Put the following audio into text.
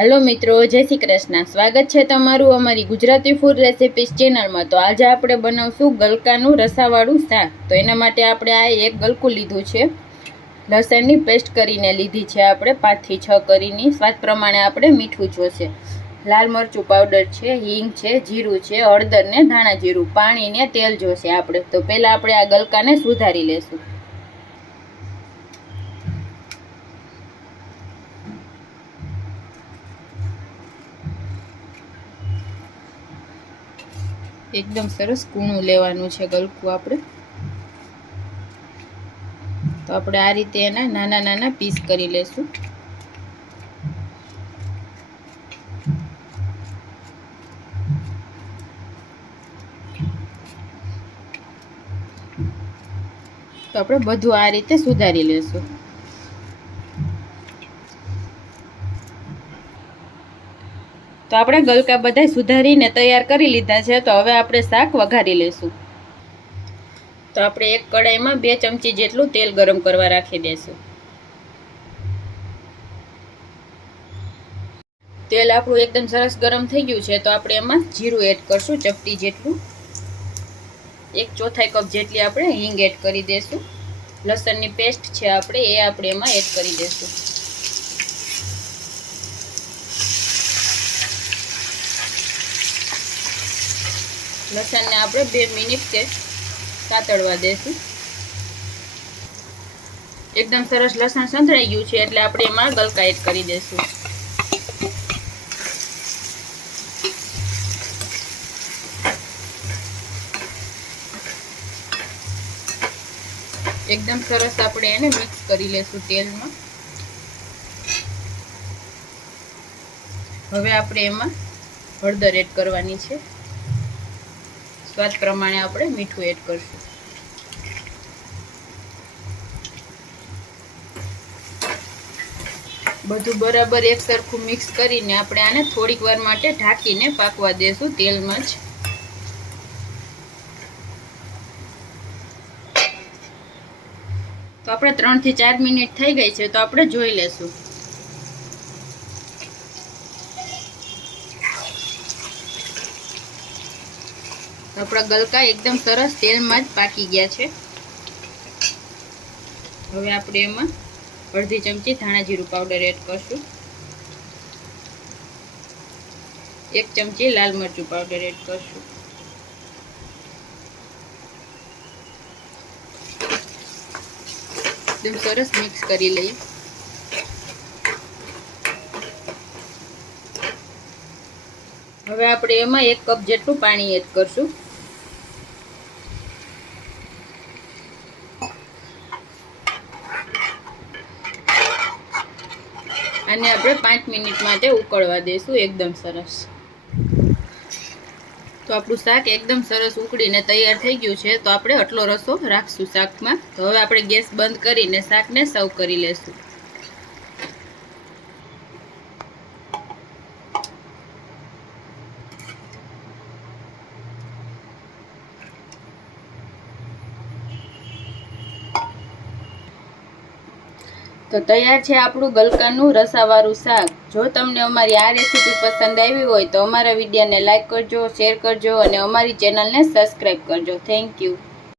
Hello મિત્રો, જય શ્રી કૃષ્ણ. સ્વાગત છે તમારું અમારી ગુજરાતી ફૂડ રેસિપીસ ચેનલમાં તો આજે આપણે બનાવશું ગલકાનું રસાવાળું શાક. તો એના માટે આપણે આ એક ગલકું લીધું છે. લસણની પેસ્ટ કરીને લીધી છે આપણે, પાંચથી છ કરીને. સ્વાદ પ્રમાણે આપણે મીઠું જોશે. લાલ મરચું પાવડર છે, હિંગ છે, જીરું છે, હળદર ને ધાણા જીરું. પાણી ને તેલ જોશે આપણે. તો પહેલાં આપણે આ ગલકાને સુધારી લેશું. એકદમ સરસ કૂણું લેવાનું છે ગલકું આપણે. તો આપણે આ રીતે એના નાના નાના પીસ કરી લેશું. તો આપણે બધું આ રીતે સુધારી લેશું. તો આપણે ગલકા બધા સુધારીને તૈયાર કરી લીધા છે, તો હવે આપણે શાક વઘારી લઈશું તો આપણે એક કડાઈમાં બે ચમચી જેટલું તેલ ગરમ કરવા રાખી દઈશું તેલ આપણું એકદમ સરસ ગરમ થઈ ગયું છે, તો આપણે એમાં જીરું એડ કરશું, ચપટી જેટલું. એક ચોથાઈ કપ જેટલી આપણે હિંગ એડ કરી દઈશું લસણની પેસ્ટ છે આપણે, એ આપણે એમાં એડ કરી દઈશું લસણને આપણે બે મિનિટ કે કાતળવા દેશું. એકદમ સરસ લસણ સંતળાઈ ગયું છે એટલે આપણે એમાં ગલકા એડ કરી દઈશું એકદમ સરસ આપણે એને મિક્સ કરી લેશું તેલમાં. હવે આપણે એમાં હળદર એડ કરવાની છે. સ્વાદ પ્રમાણે આપણે મીઠું એડ કરશું. બધું બરાબર એક સરખું મિક્સ કરીને આપણે આને થોડીક વાર માટે ઢાંકીને પાકવા દેશું તેલમાં જ. તો આપણે ત્રણથી ચાર મિનિટ થઈ ગઈ છે, તો આપણે જોઈ લેશું. આપણા ગલકા એકદમ સરસ તેલમાં જ પાકી ગયા છે. હવે આપણે એમાં અડધી ચમચી ધાણા જીરું પાવડર એડ કરશું. એક ચમચી લાલ મરચું પાવડર એડ કરશું. એકદમ સરસ મિક્સ કરી લઈએ. હવે આપણે એમાં એક કપ જેટલું પાણી એડ કરશું. અને આપણે પાંચ મિનિટ માટે ઉકળવા દઈશું એકદમ સરસ. તો આપણું શાક એકદમ સરસ ઉકળીને તૈયાર થઈ ગયું છે, તો આપણે આટલો રસો રાખશું શાકમાં. તો હવે આપણે ગેસ બંધ કરીને શાકને સર્વ કરી લેશું. તો તૈયાર છે આપણું ગલકાનું રસાવાળું શાક. જો તમને અમારી આ રેસીપી પસંદ આવી હોય તો અમારા વિડીયોને લાઇક કરજો, શેર કરજો અને અમારી ચેનલને સબસ્ક્રાઈબ કરજો. Thank you.